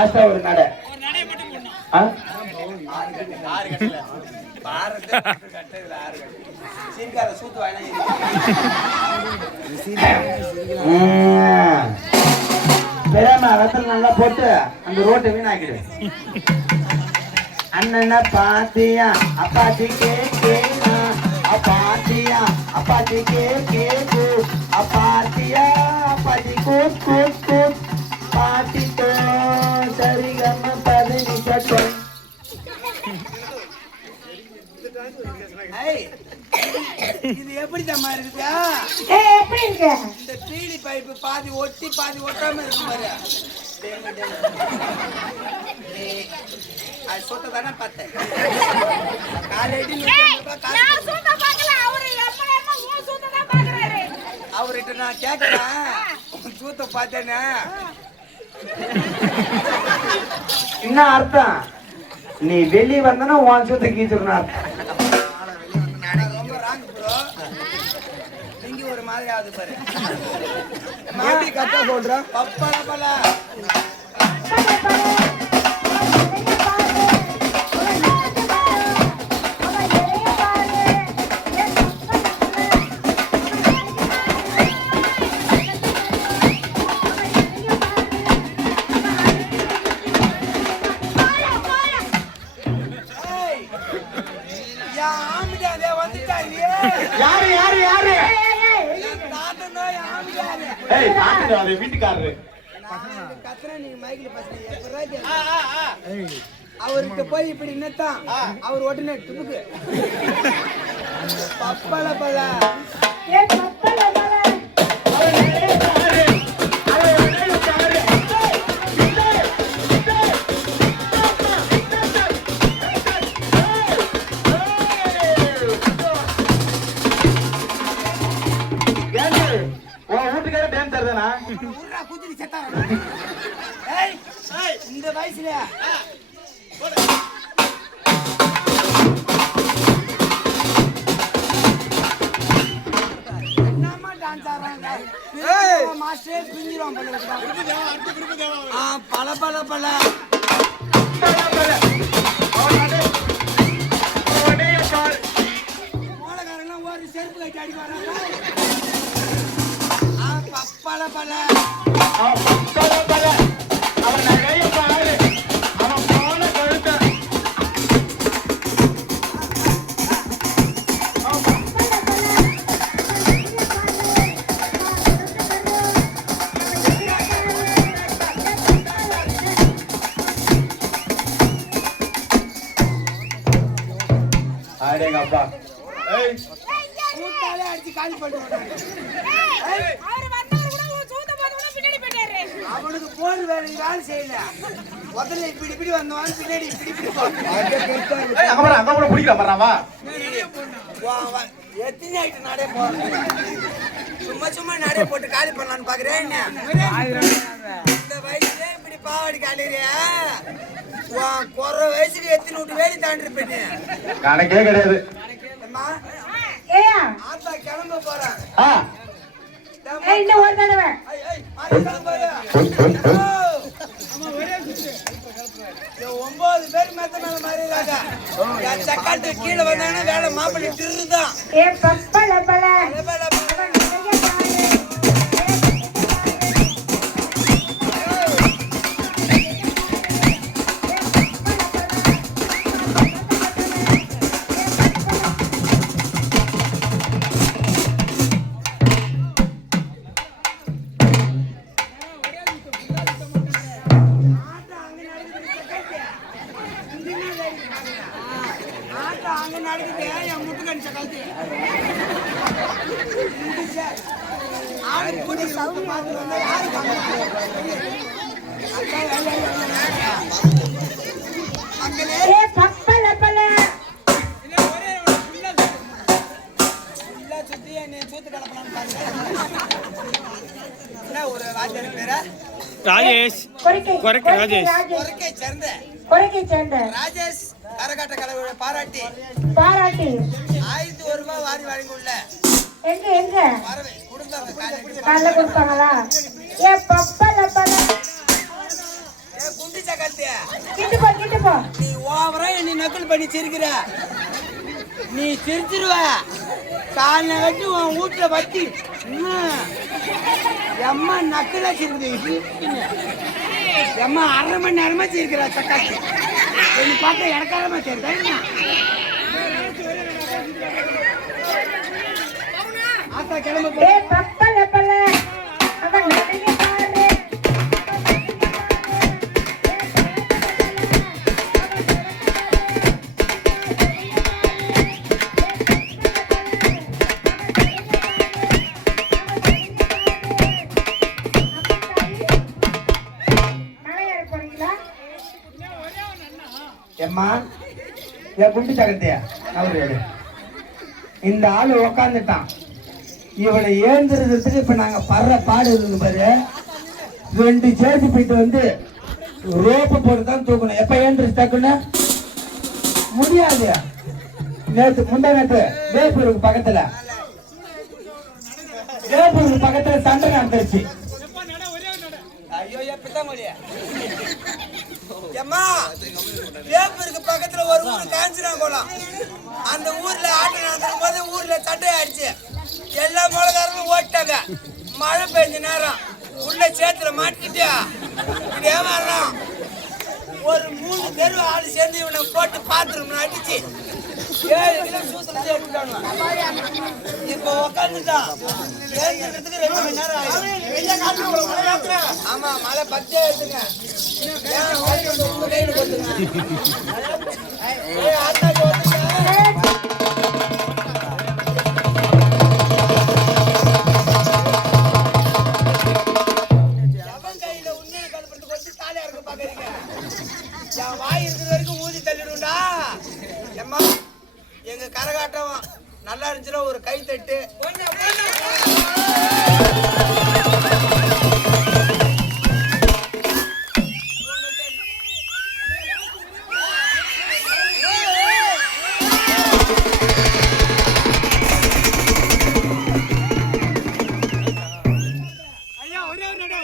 லாஸ்டா ஒரு நடை பெறாம வெத்தல நல்லா போட்டு அந்த ரோட்டை வீணாக்கிடு. அண்ணன பாத்தியா அப்பாச்சி கேக்கேனா அப்பாத்தியா அப்பாச்சி கேக்கேகு அப்பாத்தியா அப்பாச்சி கூட் கூட் கூட் பாத்திட்டோ சரிகம பதனி சட்டை. இது எப்படி தம்மா இருக்குதா? எப்படி இருக்கு? இந்த டீலி பைப்பு பாதி ஒட்டி பாதி ஒட்டாம இருக்கு பாரு. அது சொத்த தானே பார்த்தேன். காலேடி நான் சொத்த பார்க்கல, அவரு எப்பலமா ஓ சொத்த தான் பார்க்கறாரு. அவர்கிட்ட நான் கேக்குறேன், சொத்த பார்த்தேனா என்ன அர்த்தம்? நீ வெளிய வந்தனா உன் சொத்த கீச்சுறனா அர்த்தம். ரொம்ப ராங் ப்ரோ. நீங்க ஒரு மாதிரி ஆகுது பாரு. எப்படி கரெக்டா சொல்ற? பப்பல பல வீட்டுக்காரரு அவருக்கு போய் இப்படி என்னத்தான் அவர் உடனே ட்ரிப்புக்கு பப்பல பல இந்த வயசுல என்னமா டான்ஸ் ஆடுறாங்க மாஸ்டர் பிஞ்சிரும் பல பல பல மோளக்காரங்களாம் ஒரு செருப்பு கட்டி அடி வராங்க பல பல அவன் நிறைய பாரு அவன் போன கழுத்த அடேங்கப்பா கூட்டாலே அடிச்சு காலி பண்ணிட்டு அவனுக்கு போர் வேற வேலை செய்யல. முதல்ல இப்படி இப்படி வந்தவன் பின்னாடி இப்படி இப்படி எத்தனை ஆயிட்டு நடை போறேன். சும்மா சும்மா நடை போட்டு காலி பண்ணலான்னு பாக்குறேன். இந்த வயசுல இப்படி பாவாடி காலிறியா குறை வயசுக்கு எத்தனை விட்டு வேலி தாண்டி இருப்பேன். கணக்கே கிடையாது. ஆத்தா கிளம்ப போறேன். இன்னும் ஒரு தடவை ஒன்பது பேர் மேத்த மேல மாறிடுறாங்க. சக்காட்டு கீழே வந்தாங்கன்னா வேலை மாப்பிள்ளை திருதான். ராஜேஷ் ராஜேஷ் கரகாட்ட கலைஞரை பாராட்டி ₹1001 வாரி வழங்குள்ள எங்க காலைல கொடுப்பாங்களா? ஏ பப்பல பல குண்டி சக்காத்தியா கிட்டு போ நீ ஓவரா என்னை நக்கல் பண்ணி சிரிக்கிற நீ சிரிச்சிருவ காலை கட்டி உன் வீட்டுல வச்சு எம்மா நக்கலா சிரிக்குது எம்மா 1/2 மணி நேரமா சிரிக்கிறா சக்காத்தி என்ன பார்த்தா எனக்காரமா தெரியுதா ஆத்தா கிளம்ப ஏ பப்பல பல அவன் நடைய பாரு மலையேற போறீங்களா எம்மா என் குண்டி சக்கரத்தையா அவரு இந்த ஆளு உக்காந்துட்டான் இவனை ஏந்திரதுக்கு இப்ப நாங்க படுற பாடு இருக்கு பாரு 2 சேர்த்து போயிட்டு வந்து ரோப்பு போட்டு தான் தூக்கணும் எப்ப ஏந்திரிச்சு தக்குன்னு முடியாது முந்தா நேற்று வேப்பூருக்கு பக்கத்துல சண்டை நடந்துருச்சு ஐயோ பித்தாமொழியா எம்மா வேப்பூருக்கு பக்கத்துல ஒரு ஊர் காஞ்சிராங்கோளம் அந்த ஊர்ல ஆட்டம் நடந்துடும் போது ஊர்ல சண்டை ஆயிடுச்சு எல்லா மிளகாரங்களும் ஓட்டாங்க மழை பெஞ்ச நேரம் உள்ள சேத்துல மாட்டிக்கிட்டு இப்படியே வர்றான் ஒரு 3 தெரு ஆளு சேர்ந்து இவனை போட்டு பாத்ரூம் அடிச்சு 7 கிலோ சூத்துல எடுத்துட்டாங்க இப்ப உக்காந்துட்டான் ஏழுக்கிறதுக்கு 2 மணி நேரம் ஆயிடும் ஆமா மழை பச்சை எடுத்துங்க வாய் இருக்கிற வரைக்கும் ஊதி தள்ளிடும்டா எம்மா எங்க கரகாட்டம் நல்லா இருந்துச்சுன்னா ஒரு கை தட்டு ஐயா ஒரே ஒரு நட